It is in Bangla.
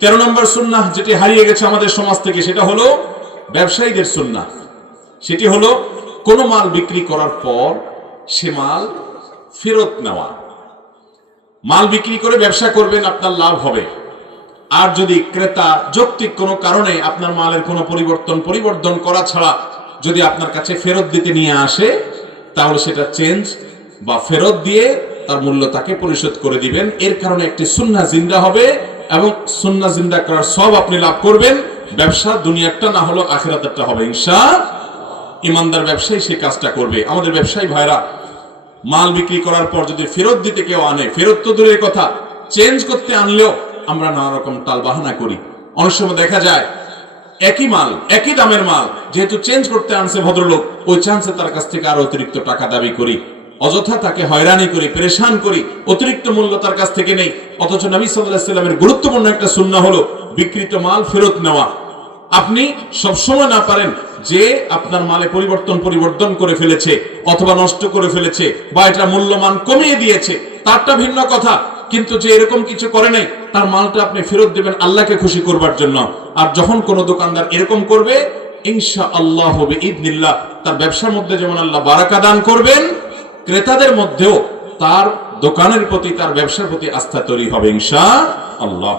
13 নম্বর সুন্নাহ যেটি হারিয়ে গেছে আমাদের সমাজ থেকে, সেটা হলো ব্যবসায়ীদের সুন্নাহ। সেটি হলো কোনো মাল বিক্রি করার পর সে মাল ফেরত নেওয়া। মাল বিক্রি করে ব্যবসা করবেন, আপনার লাভ হবে। আর যদি ক্রেতা যৌক্তিক কোনো কারণে আপনার মালের কোনো পরিবর্তন করা ছাড়া যদি আপনার কাছে ফেরত দিতে নিয়ে আসে, তাহলে সেটা চেঞ্জ বা ফেরত দিয়ে তার মূল্য তাকে পরিশোধ করে দিবেন। এর কারণে একটি সুন্নাহ জিন্দা হবে এবং সুন্নাহ জিন্দা করার সব আপনি লাভ করবেন। ব্যবসা দুনিয়ারটা না হলো আখিরাতেরটা হবে ইনশাআল্লাহ। ইমানদার ব্যবসায়ী সেই কাজটা করবে। আমাদের ব্যবসায়ী ভাইরা মাল বিক্রি করার পর যদি ফেরত দিতে কেউ আনে, ফেরত তো দূরের কথা, চেঞ্জ করতে আনলেও আমরা নানা রকম টালবাহানা করি। অনেক সময় দেখা যায় একই মাল, একই দামের মাল, যেহেতু চেঞ্জ করতে আনছে ভদ্রলোক, ওই চান্সে তার কাছ থেকে আরো অতিরিক্ত টাকা দাবি করি, অযথা তাকে হয়রানি করি, পেরেশান করি, অতিরিক্ত মূল্য তার কাছ থেকে নেই। অথচ নবী সাল্লাল্লাহু আলাইহি ওয়াসাল্লামের গুরুত্বপূর্ণ একটা সুন্নাহ হলো বিক্রিত মাল ফেরত নেওয়া। আপনি সবসময় না পারেন যে আপনার মালে পরিবর্তন করে ফেলেছে অথবা নষ্ট করে ফেলেছে বা এটা মূল্যমান কমিয়ে দিয়েছে, তারটা ভিন্ন কথা। কিন্তু যে এরকম কিছু করে নাই, তার মালটা আপনি ফেরত দেবেন আল্লাহকে খুশি করবার জন্য। আর যখন কোনো দোকানদার এরকম করবে, ইনশাআল্লাহ বিইذনিল্লাহ তার ব্যবসার মধ্যে যেমন আল্লাহ বারাকা দান করবেন, ক্রেতাদের মধ্যেও তার দোকানের প্রতি, তার ব্যবসার প্রতি আস্থা তৈরি হবে ইনশাআল্লাহ।